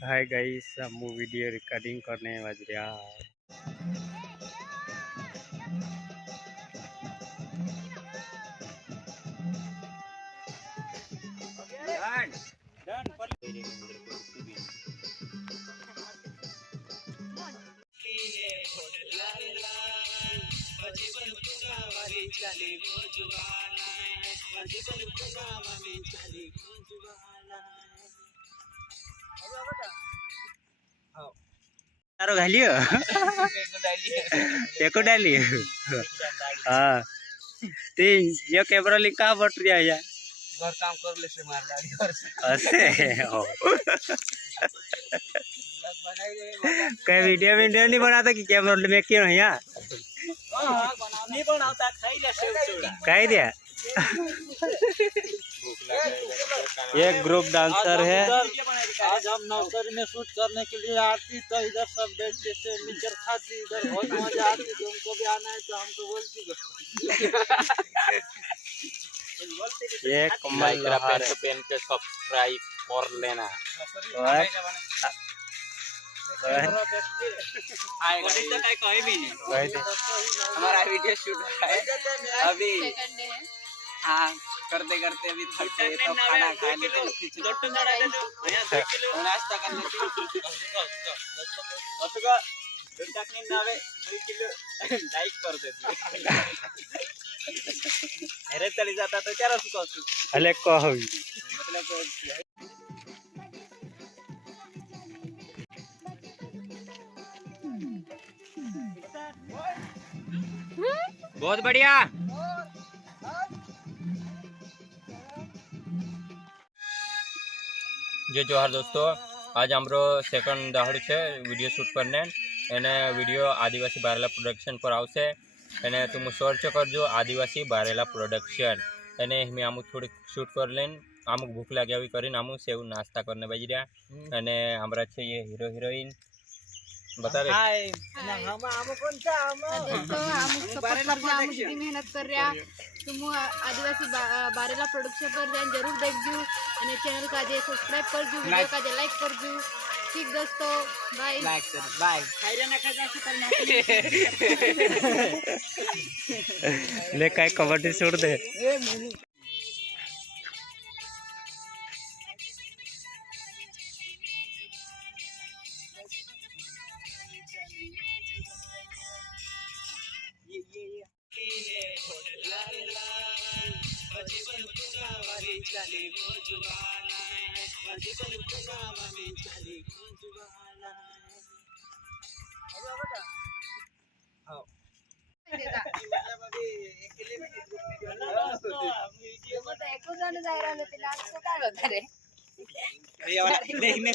Hi guys, हम video recording करने बज रहा है। तारो घालियो एको डाली हाँ तीन ये कैमरा लिंक कहाँ बट रहा है यार घर काम कर ले से मार लाड़ी घर से ऐसे हो कई वीडियो नहीं बनाता कि कैमरा में क्यों है यार नहीं बनाता खाई ले सेव चूड़ा कह दिया ये ग्रुप डांसर है। आज हम नौकरी में शूट करने के लिए आती तो इधर सब बैठते थे मिलकर खाती इधर बहुत मजा आती तुमको भी आना है तो हमको बोलती ये कमाल पेन पे सब्सक्राइब कर लेना हमारा वीडियो शूट है अभी हाँ करते करते अभी थक गए तो खाना खा लेते नाश्ता कर लेते लाइक कर देते अरे चली जाता तो क्या अले कहो मतलब बहुत बढ़िया जो जोहार दोस्तों आज हमरो सेकंड दहाड़ी छे वीडियो शूट करने एने वीडियो आदिवासी बारेला प्रोडक्शन पर आवशे एने तुम सर्च करजो आदिवासी बारेला प्रोडक्शन एने मैं आमुक थोड़ी शूट कर लेन आमुक भूख लागे अभी करीन आमुक सेव नाश्ता करने बज रहा एने हमरा छे ये हीरो हीरोइन बता दे हाय हम कौन सा देखो हम सपोर्ट कर रहे हम जितनी मेहनत कर रहे तुम आदिवासी बारेला प्रोडक्शन पर जान जरूर देखजो અને ચેનલ का जे सब्सक्राइब करजो वीडियो का जे लाइक करजो ठीक दोस्तों बाय लाइक कर बाय खाइरा ना खा जा ले काय कबड्डी छोड़ दे एको जण जायरा होते लास्ट काय होता रे देखने